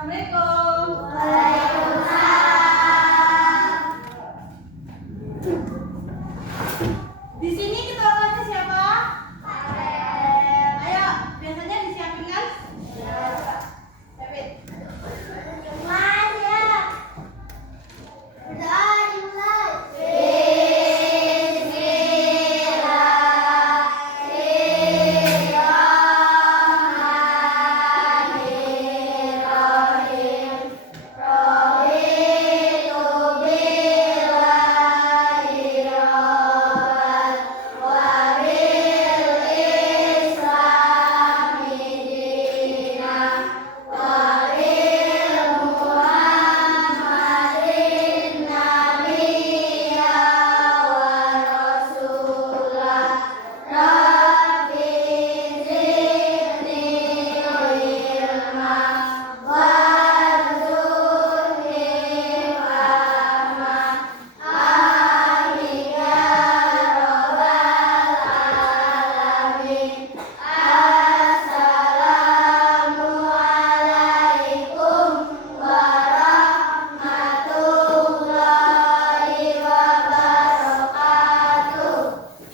Assalamualaikum. Di sini kita orangnya siapa? Ayo, biasanya disiapin kan? David. Mas ya. Udah dimulai.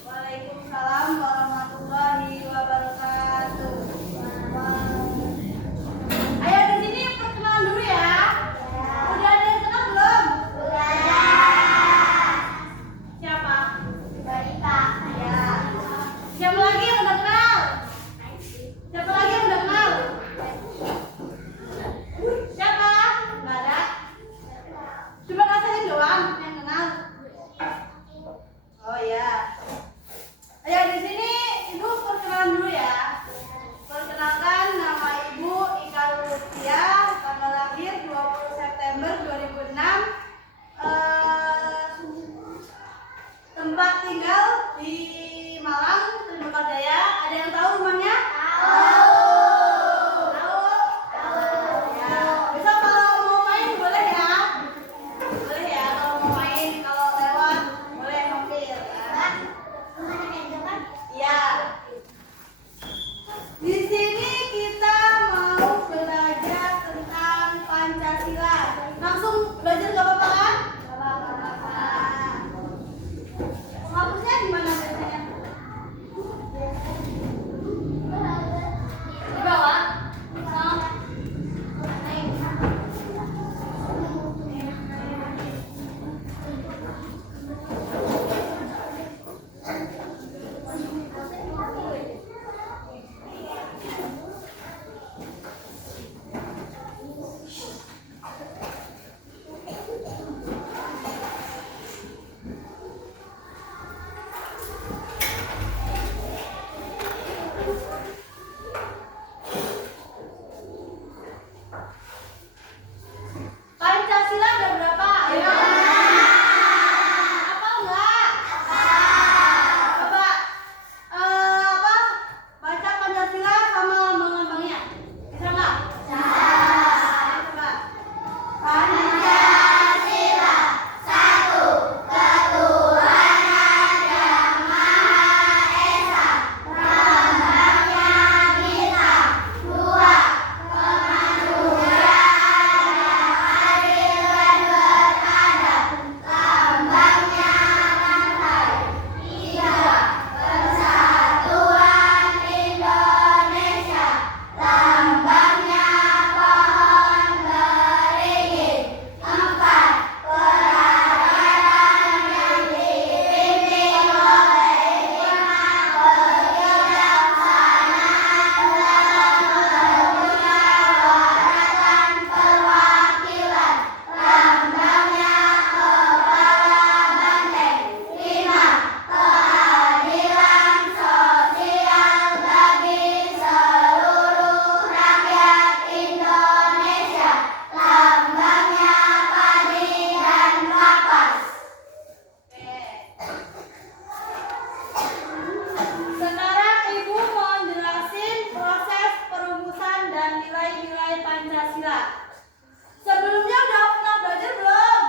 Waalaikumsalam warahmatullahi wabarakatuh. Ayo di sini perkenalan dulu ya. Udah ada yang kenal belum? Siapa? Ya. Siapa lagi yang udah kenal? Siapa lagi yang udah kenal? Siapa? Nggak ada. Cuma rasain doang yang kenal. Oh ya. Ayo di sini Ibu perkenalan dulu ya. Perkenalkan, nama Ibu Ika Lutfia, tanggal lahir 20 September 2006. Tempat tinggal di Malang, Trimekar Jaya. Ada yang tahu rumahnya? Tahu. Ya. Besok kalau mau main boleh ya. Boleh ya kalau mau main, kalau lewat boleh mampir ya. Iya. Di sini kita mau belajar tentang Pancasila. Langsung belajar gak apa-apa kan? Gak apa-apa. Penghapusnya di mana biasanya? Di bawah. Pancasila ada berapa? Ayo. Apa enggak? Coba baca Pancasila sama lambang-lambangnya. Bisa enggak? Bisa. Coba. Pancasila, satu, ketuhanan yang Maha Esa, lambangnya bintang, dua, kemanusiaan yang adil dan beradab, lambangnya lantai, tiga, persatuan Indonesia, lambangnya pohon beringin, empat, peradaban yang dipimpin oleh hikmah kebijaksanaan dalam permusyawaratan perwakilan, lambangnya kepala banteng, lima, keadilan sosial bagi seluruh rakyat Indonesia, lambangnya padi dan kapas. Sekarang Ibu mau jelasin proses perumusan dan nilai-nilai Pancasila. Sebelumnya udah pernah belajar belum?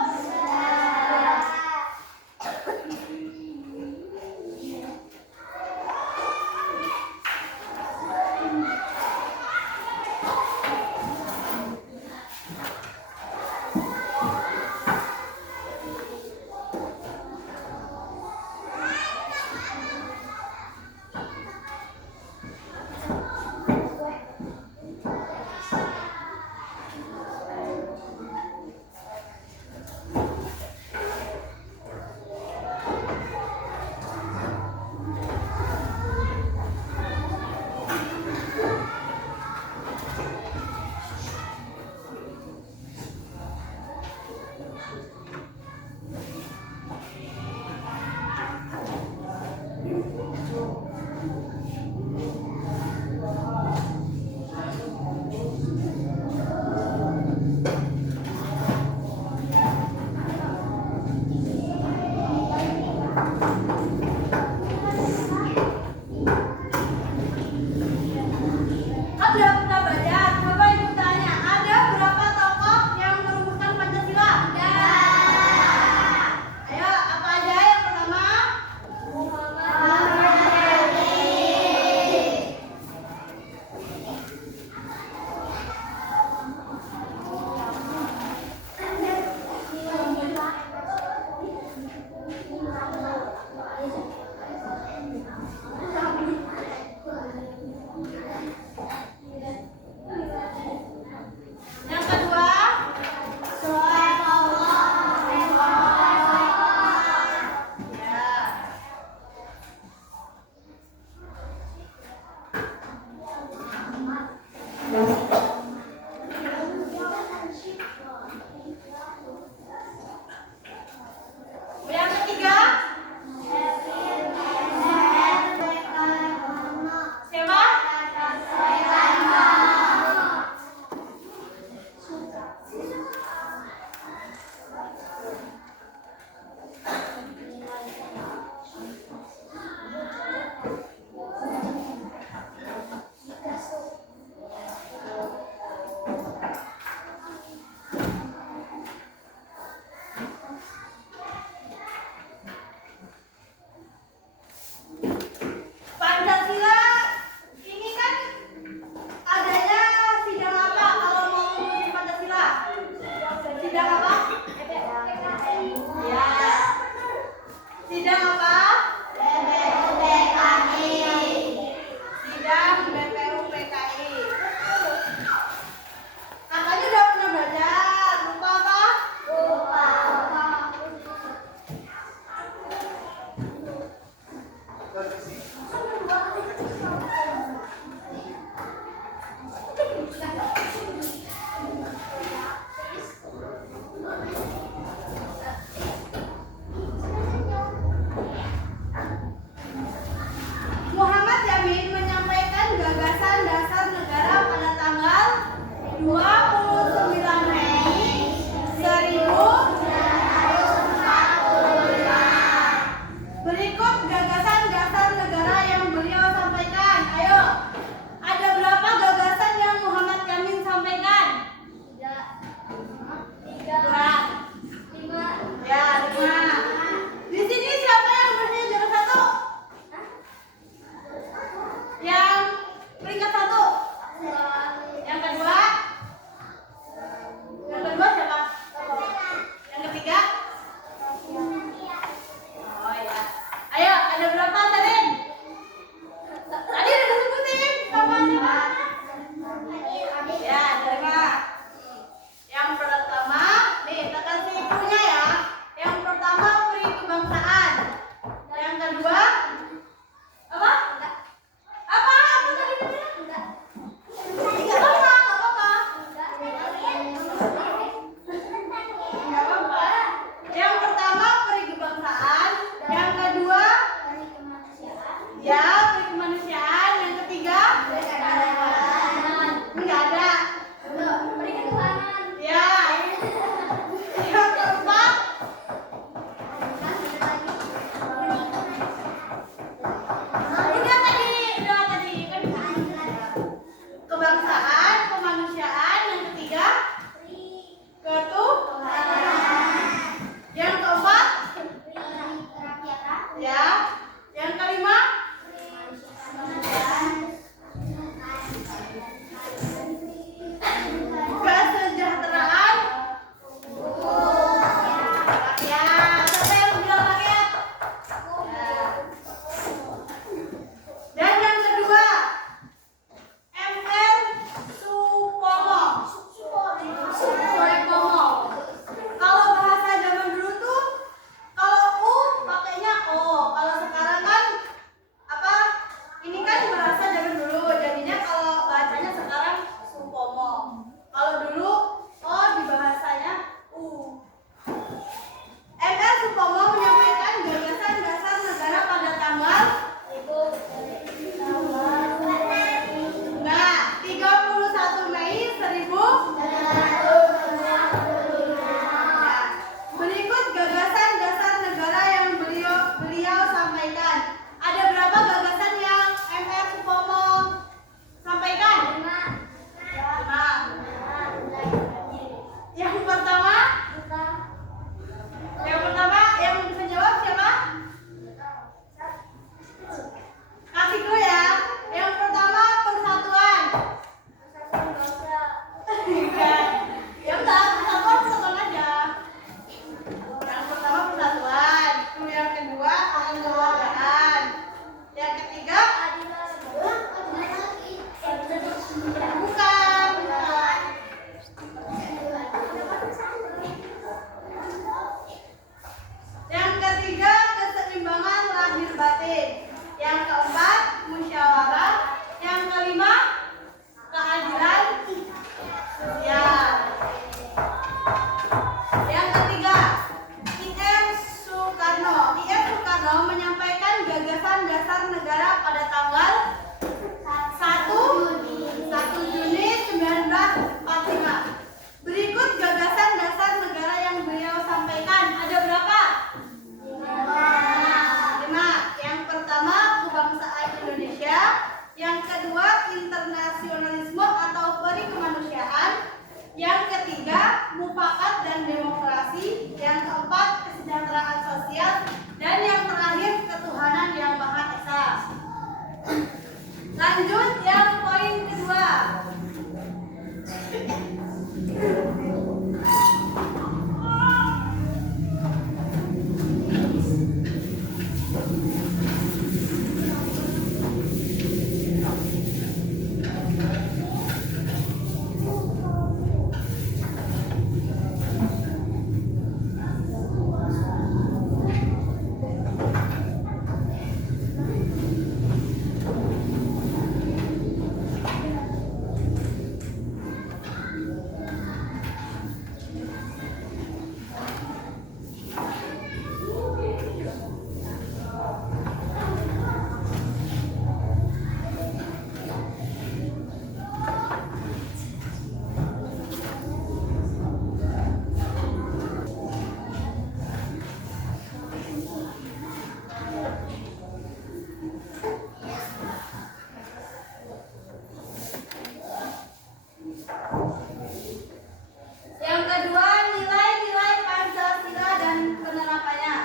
Yang kedua, nilai-nilai Pancasila dan penerapannya.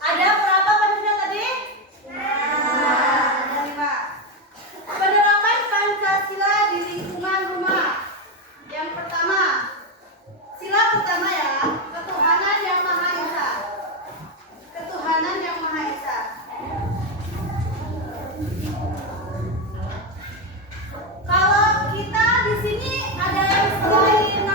Ada berapa Pancasila tadi? Ada 5. Penerapan Pancasila di lingkungan rumah. Yang pertama, sila pertama ya, ketuhanan yang Maha Esa. Ketuhanan yang Maha Esa. Kalau kita di sini ada yang selain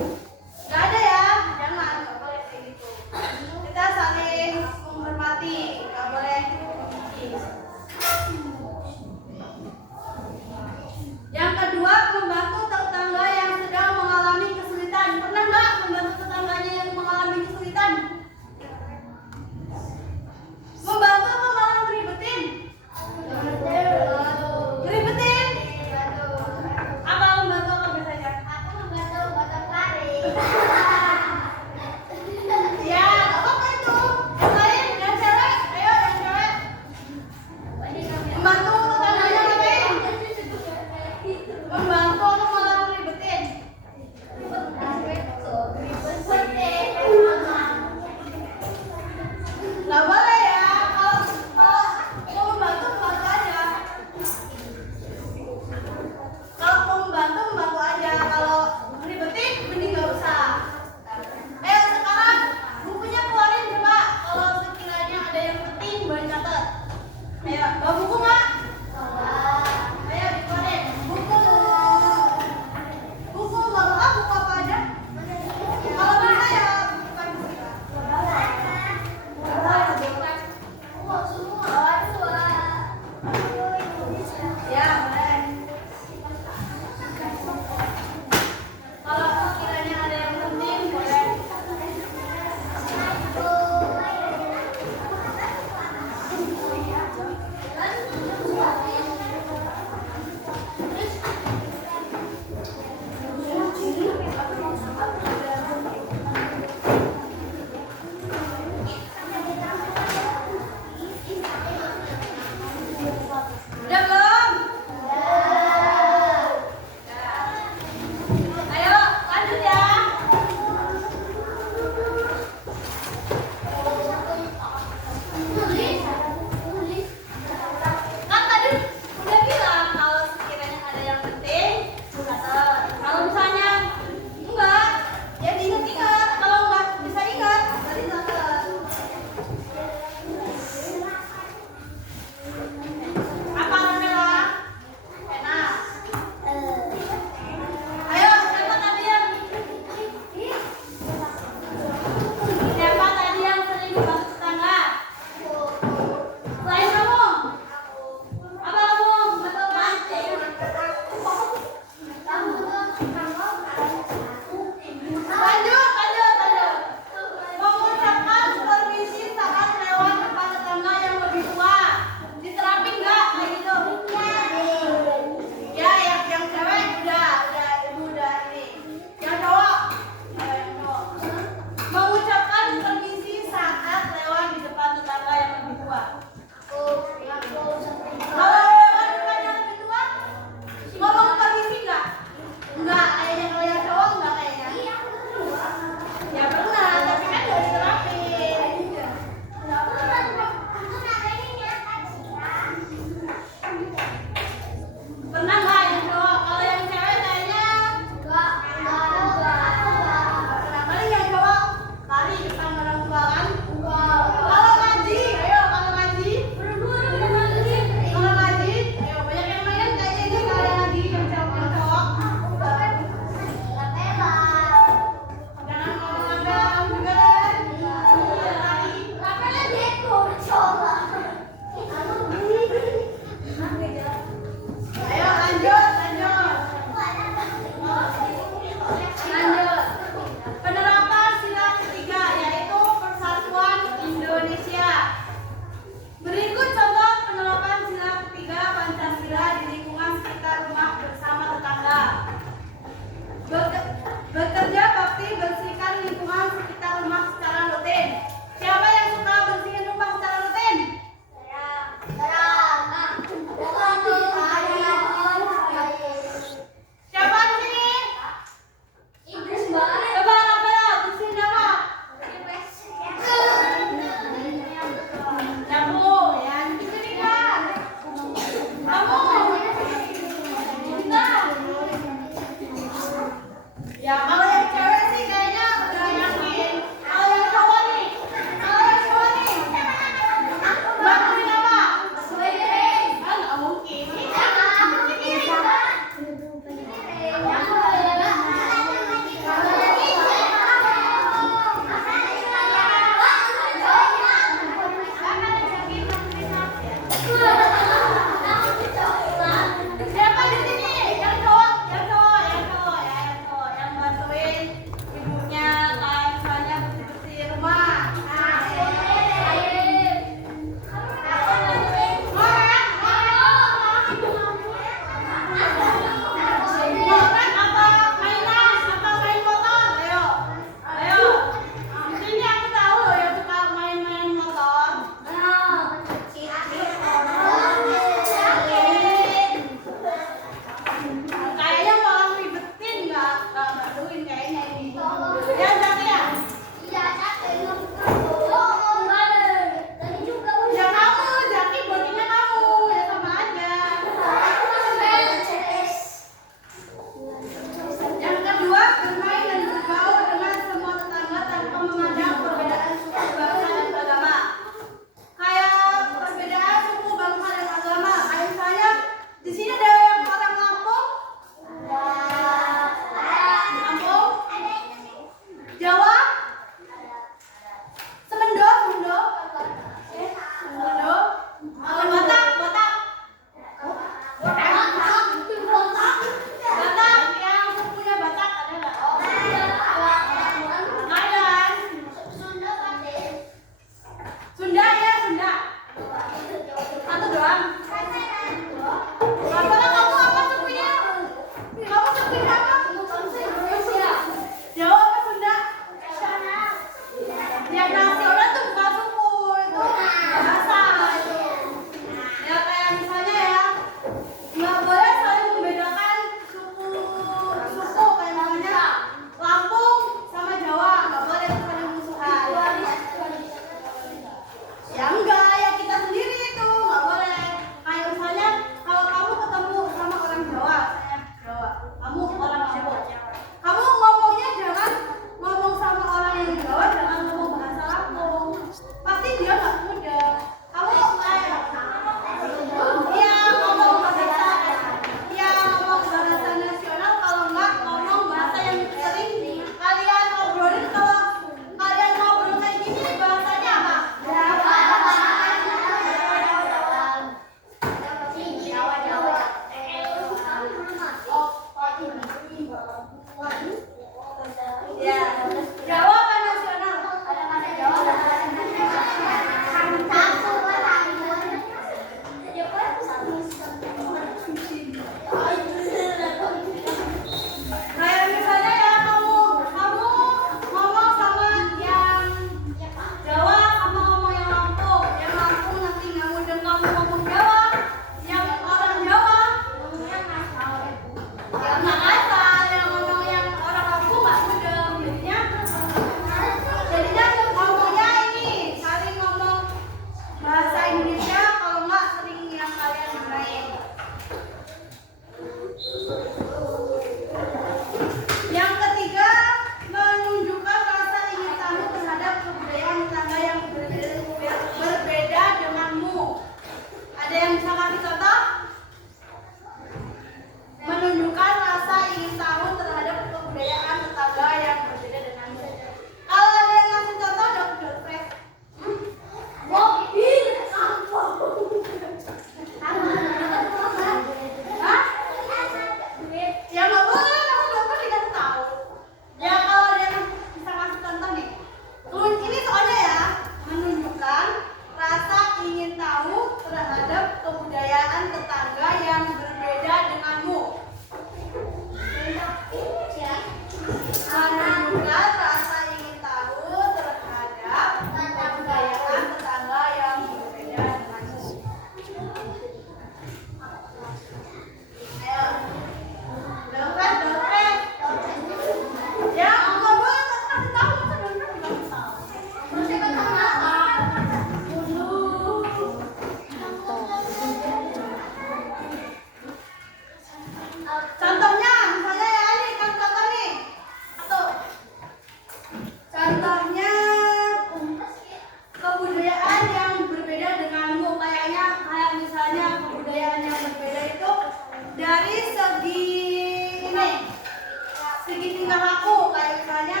tingkah laku, kayak misalnya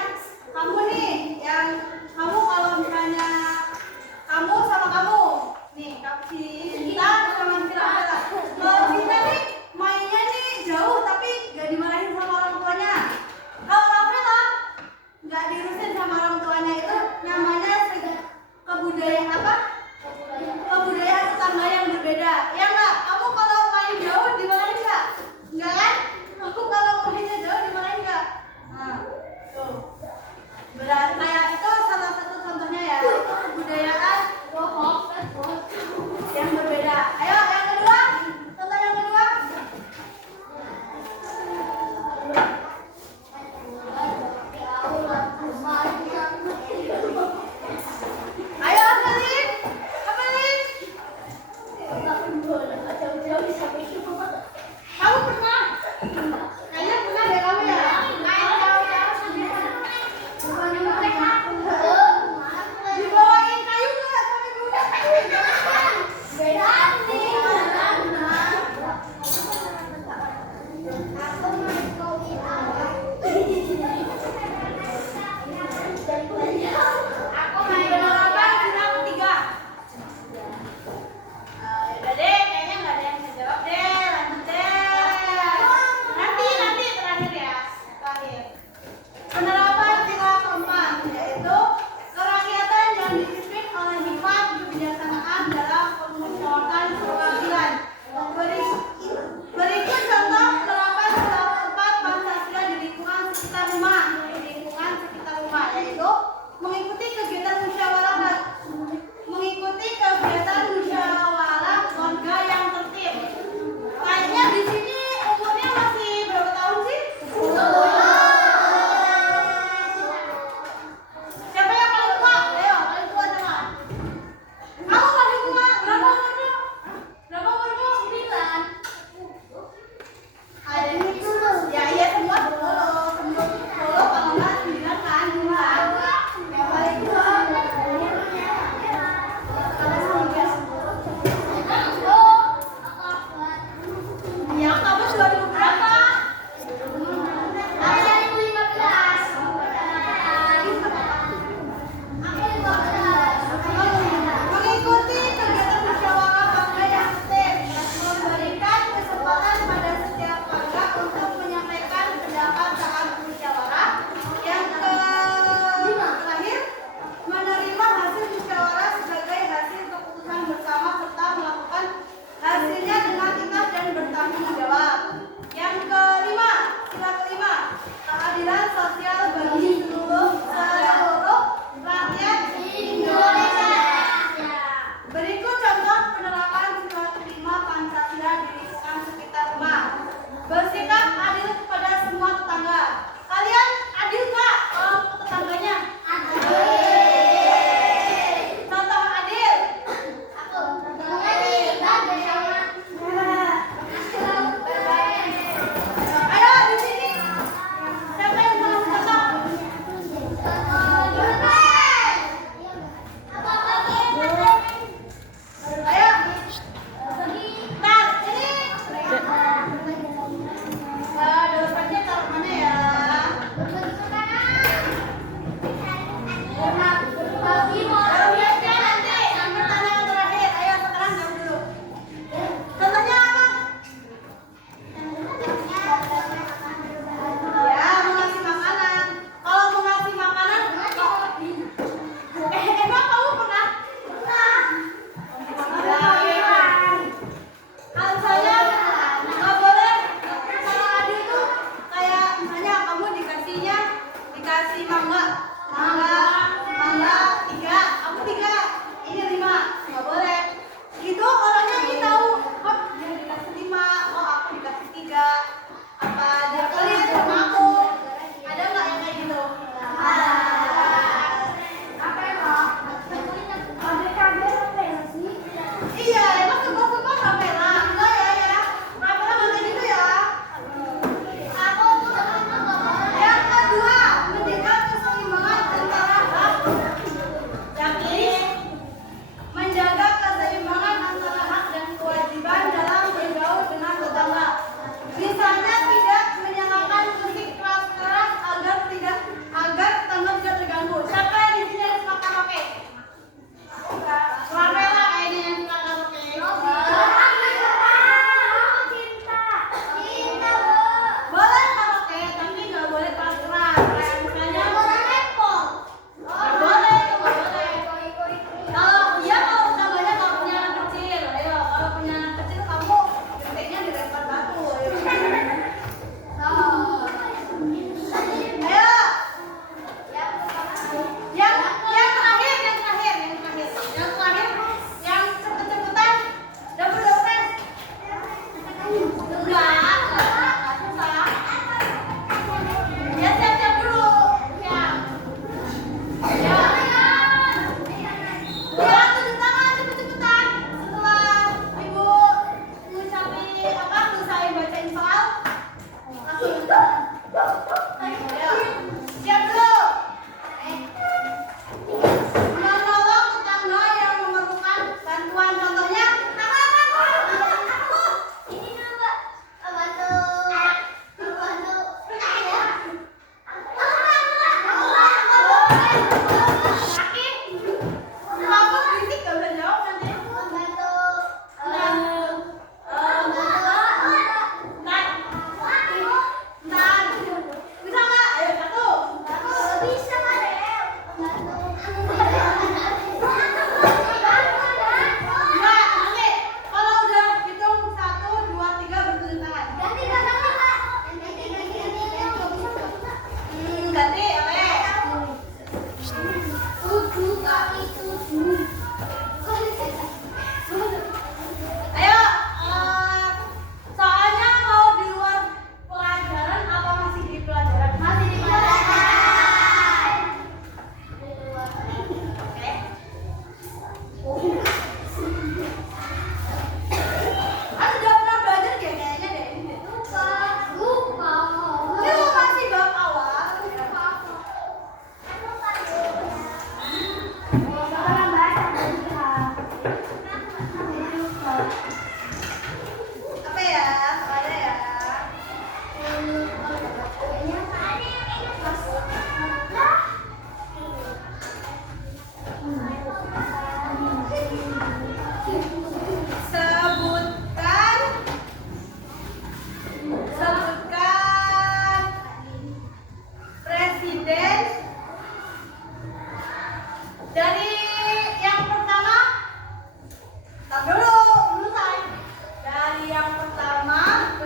kamu nih, yang kamu kalau misalnya kamu sama kamu nih, Cinta sama si Rafaela. Kalau Cinta nih mainnya nih jauh tapi gak dimarahin sama orang tuanya. Kalau Rafaela gak diurusin sama orang tuanya, itu namanya kebudayaan apa? Kebudayaan tetangga yang berbeda. Ya nggak? Kamu kalau main jauh dimarahin nggak? Nggak kan? Kamu kalau mainnya jauh dimarahin nggak? Nah, tuh. Berarti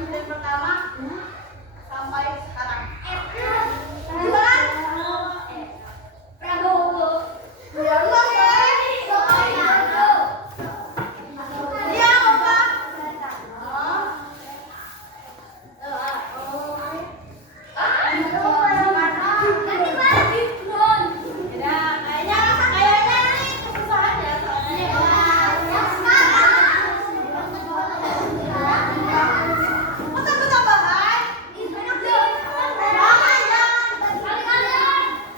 presiden pertama sampai sekarang? Prabowo. Ya Allah, Soeharto. dia apa? Oh. Ya, kayaknya ini kesusahan ya soalnya. Masa ketambahan?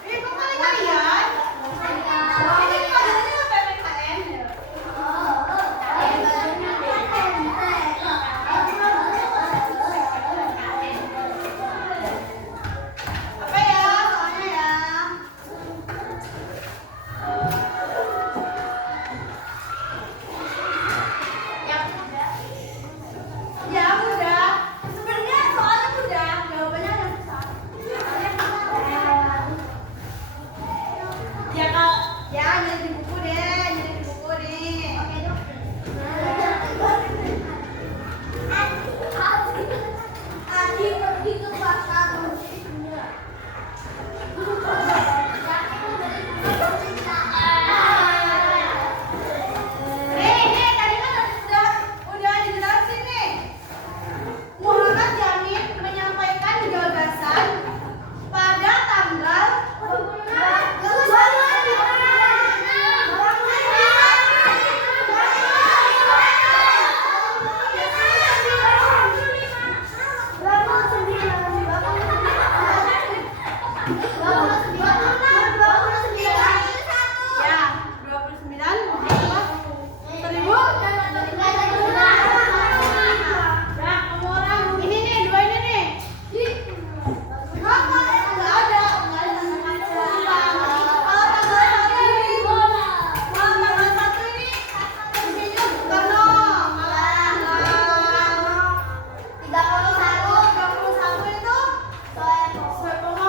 Ih, kok kali-kalian? Ini pelajarannya PPKN ya? Apa ya soalnya ya? Ya mudah. Sebenarnya soalnya mudah, jawabannya yang susah. Ya kalau ya nyari di buku deh, nyari di buku nih. Oke dok. Adi pergi ke pasar. Nih, tadi kan udah dijelasin nih. Muhammad Yamin menyampaikan gagasan pada tanggal ya 29 apa? 1000. Ya, kamu orang ini nih, dua ini nih. Kenapa? Nggak ada tanggal 1 ini Presiden Soekarno. Tanggal 31 itu Soekarno.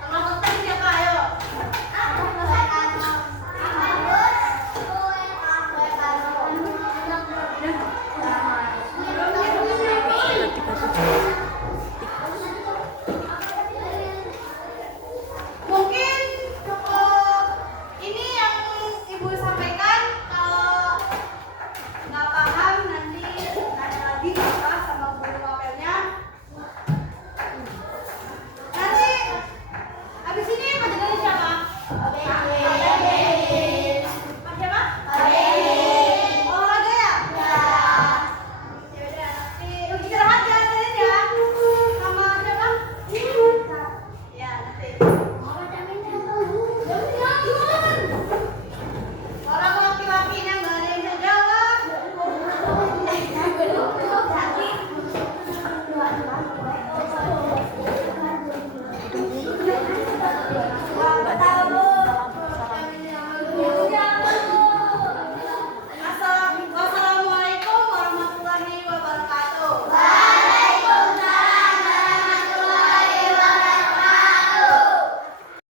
Tanggal 1 siapa? Ayo. Mungkin ini yang ibu sampaikan, kalau nggak paham nanti nanya lagi.